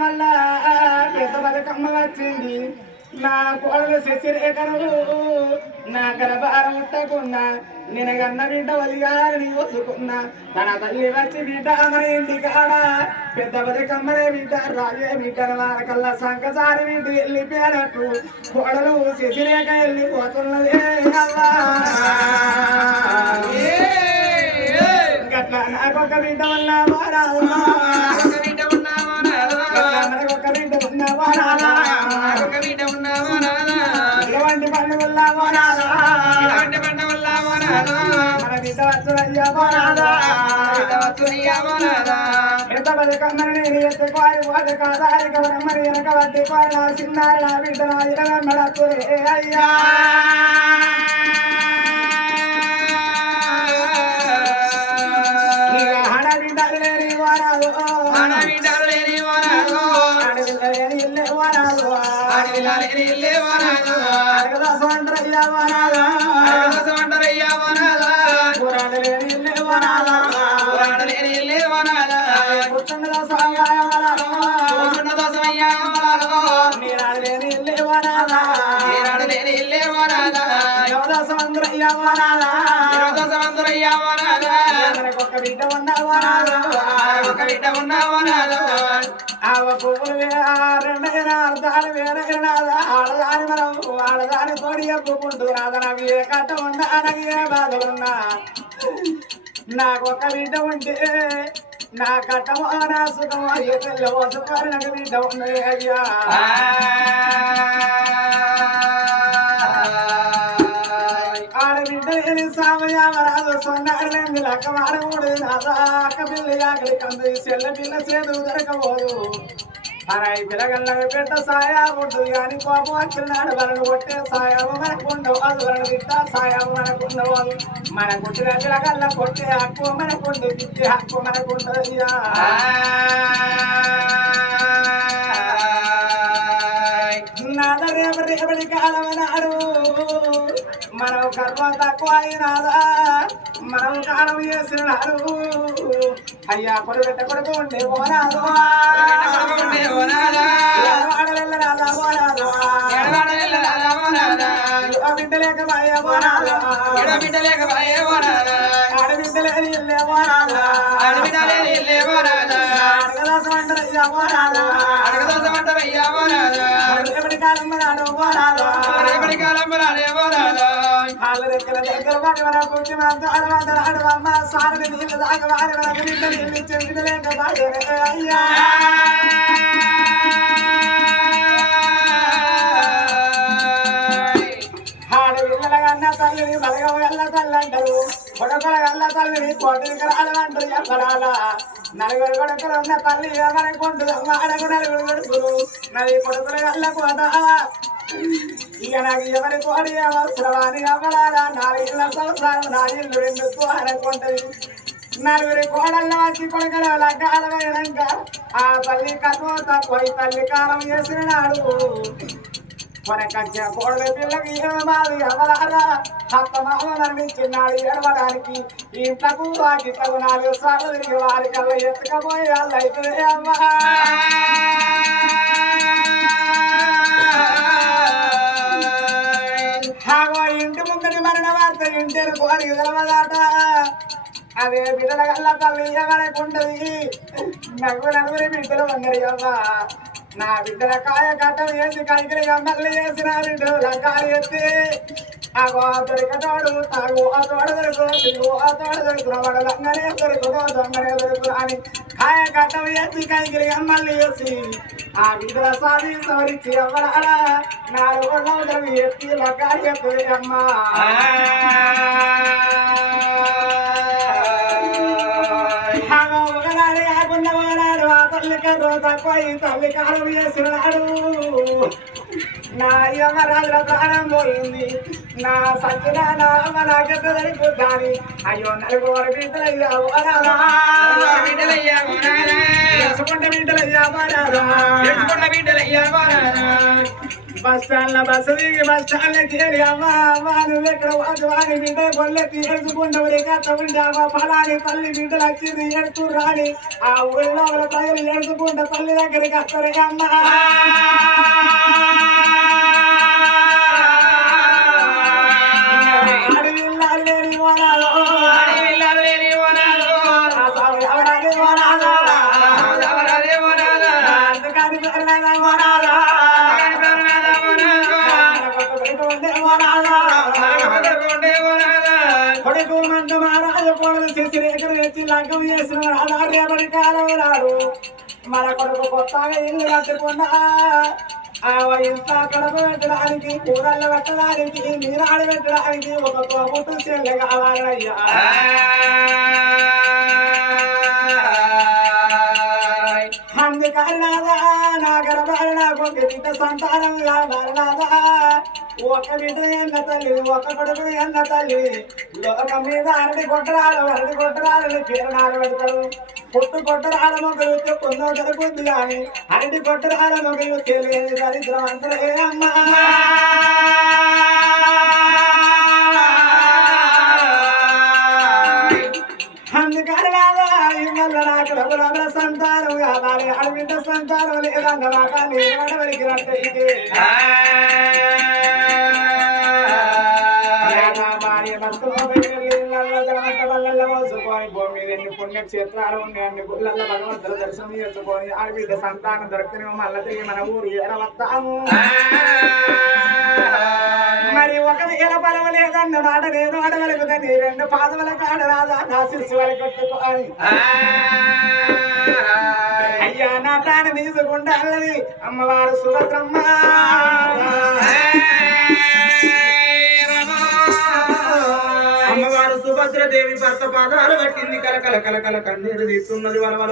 వల్ల పెద్ద బతుకమ్మ వచ్చింది. నా కోడలు శశిరేఖను నా గర్భారం ముట్టకున్నా నేను గన్న బిడ్డ వలిగారని వసుకున్నా తన తల్లి వచ్చి బిడ్డ మన ఇంటి కాడ పెద్ద బతుకమ్మనే బిడ్డ రాజే బిడ్డ వారకల్లా సంకసారి బిడ్డ వెళ్ళిపోయినట్టు కోడలు శశిరేఖ వెళ్ళిపోతున్నదే అల్లా. గట్ల నాకొక బిడ్డ వల్ల వారాలు మన బిడ్డ వచ్చునయ్యా వారాలా. ఎంత బతుకమ్మని నేను ఎత్తుకోవాలి పోతే కాదారి కవరమ్మని వెనక వడ్డీ కోరి నా చిన్నారి నా బిడ్డ నా ఇరవై అయ్యా ఇక హడ బిడ్డలు లేని వారాలు. ఆడపిల్ల లేని లేని ఇల్లే వారాలా యోగదాసండ్రయ్యా వారాలా మనకొక బిడ్డ ఉన్న వారాలు ఆవ పువ్వులు రెండైన అర్థాలు వేరైన ఆడదాని మనం ఆడదాని తోడి చెప్పుకుంటూ నాదనవి ఏ కట్ట ఉన్నా అనవి ఏ బాధలున్నా. నాకొక బిడ్డ ఉంటే నా కట్టమో నా సుఖమో ఏ తెల్ల వసుకోరు నాకు బిడ్డ అయ్యా ఆడబిడ్డ సామయామరాజు సొన్నారులేని లక్క మాడకూడదు నాదా అక్క పిల్ల యాకలి కందు చెల్ల పిల్ల సేదు దొరకబోదు అరాయి పిల్లగల్ల పెట్ట సాయా ఉంటుంది కానీ కోపం వచ్చినాడు వాళ్ళని కొట్టే సాయాము మనకు ఉండవు అది వాళ్ళని తిట్టా సాయాము మనకు ఉండవు మన కొట్టిన పిల్లగల్ల కొట్టే హక్కు మనకు ఉండు తిట్టే హక్కు మనకు ఉండదు అయ్యా నాద రేప రేపటి కాలం నాడు మనం తక్కువ అయినాదా మనం కాలం చేసినాడు అయ్యా కొడు పెట్ట కొడుకు ఉండే పోరాదు వాడలెల్లరాదా పోరాదు ఆ బిడ్డ లేక బాయ పోరాదు ఇల్లే రేపటి కాలం రాడే పోరాదు? వాళ్ళ దగ్గర దగ్గర వాడి మన పుట్టి మన సారని నీళ్ళు దాకా నీళ్ళు లేక అయ్యా. కన్నా తల్లిని బలగ వెళ్ళ తల్లి అంటారు కొడుకుల తల్లిని కోటికి రాలంటారు చెప్పరాల. నలుగురు కొడుకులు ఉన్న తల్లి ఏమనుకుంటుంది అమ్మ అడగు నలుగురు కొడుకులు. నది ఇక నాకు ఎవరి కోడి అవసరమని అమ్మలారా నాలుగిళ్ళ సంవత్సరం నాలుగిళ్ళు ఎందుకు అనుకుంటుంది నలుగురి కోడళ్ళ వచ్చి కొడుకుల లగ్గాలమైనాక ఆ తల్లి కథ తక్కువ తల్లి కాలం చేసిన నాడు మనకంటే కోడల పిల్లకి ఏమాది అవలారా అత్త మామ మరణించినాడు ఏడవడానికి ఇంట్లకు వాకిట్లకు నాలుగు సార్లు తిరిగి వారి కల్లా ఎత్తుకపోయి వాళ్ళు అయితే అమ్మా వార్త ఇంటిని కోరి తెలవదాట అదే బిడ్డల కల్లా తల్లి ఏమనుకుంటది నవ్వు నవ్వురి బిడ్డలు వంగరి నా బిడ్డల కాయ కట్టం వేసి కైకిలి గమ్మల్ని వేసి నా బిడ్డలు లంకాలు ఎత్తి ఆగో దొరికతోడు తాగు ఆ తోడ దొరుకు తిరుగు ఆ తోడ దొరుకున వాడు లంగనే దొరుకును దొంగనే దొరుకును అని కాయ కట్టం వేసి కైకిలి గమ్మల్ని వేసి ఆ బిడ్డల సాది సవరించి అవ్వడాలా నాలుగు నవ్వులు ఎత్తి వాడాడు ఆ తల్లి కర్ర తక్కువ ఈ తల్లి కాలం చేసినాడు నా యమరాజుల ప్రాణం పోయింది నా సత్యన నా అమ్మ నాకెంత సరిపోతాని అయ్యో నలుగురు బిడ్డలయ్యా వరాలా చేసుకుంటే బిడ్డలయ్యా వరాలా బస్ స్టాండ్లో బస్సు దిగి బస్ స్టాండ్ చేరి అమ్మా అమ్మా నువ్వు ఎక్కడ వాడు వాడి బిడ్డ కొల్లెత్తి ఏడుచుకుంటావు రేఖ ఉంటే అమ్మ ఫలాని తల్లి బిడ్డలు వచ్చింది ఏడుతూ రాని ఆ ఊరిలో వాళ్ళ తల్లి ఏడుచుకుంటా తల్లి దగ్గరికి వస్తారు అమ్మా. కోడలు చేసి రేఖలు తెచ్చి లగ్గం చేసిన రాజు రేపటి కాలం రాడు మన కొడుకు కొత్తగా ఇల్లు కట్టుకున్నా ఆ ఇంత కడప పెట్టడానికి కూరళ్ళు పెట్టడానికి నీరాడు పెట్టడానికి ఒక తోపుట్టు చెల్లె కావాలయ్యా. అందుకన్నాదా నా గర్భాలు నాకు ఒక సంతానం కావాలదా ఒక బిడ్డ ఎన్న తల్లి ఒక కొడుకు ఎన్న తల్లి. లోకం మీద అరటి కొట్టరాలు అరటి కొట్టరాలని పేరునాలు పెడతారు. పొట్టు కొట్టరాల మొగలు కొందో జరుగుద్ది కానీ అరటి కొట్టరాల మొగలు తెలియని దరిద్రం అంతలే అమ్మా. అందుకని రాదా ఇళ్ళ నాకు రఘురాముల సంతానం కావాలి అడవిడ్డ సంతానం లేదన్నమాట నేను అడవికి రట్టయితే పుణ్యక్షేత్రాలు ఉన్నాయి అన్ని గుళ్ళల్లో భగవంతుల దర్శనం చేసుకొని ఆ ఆడబిడ్డ సంతానం దొరికిన మళ్ళీ తిరిగి మన ఊరు ఏడవస్తాము మరి ఒక వేల బలం లేదన్న మాట నేను అడగలుగుతాను రెండు పాదముల కాడ రాదా నా శిశువులు కట్టుకోవాలి అయ్యా నా ప్రాణం తీసుకుంటానని అమ్మవారు సుభద్రమ్మ. దేవి భర్త పాదాలు పట్టింది కలకల కలకల కన్నీరు తీస్తున్నది. వలవల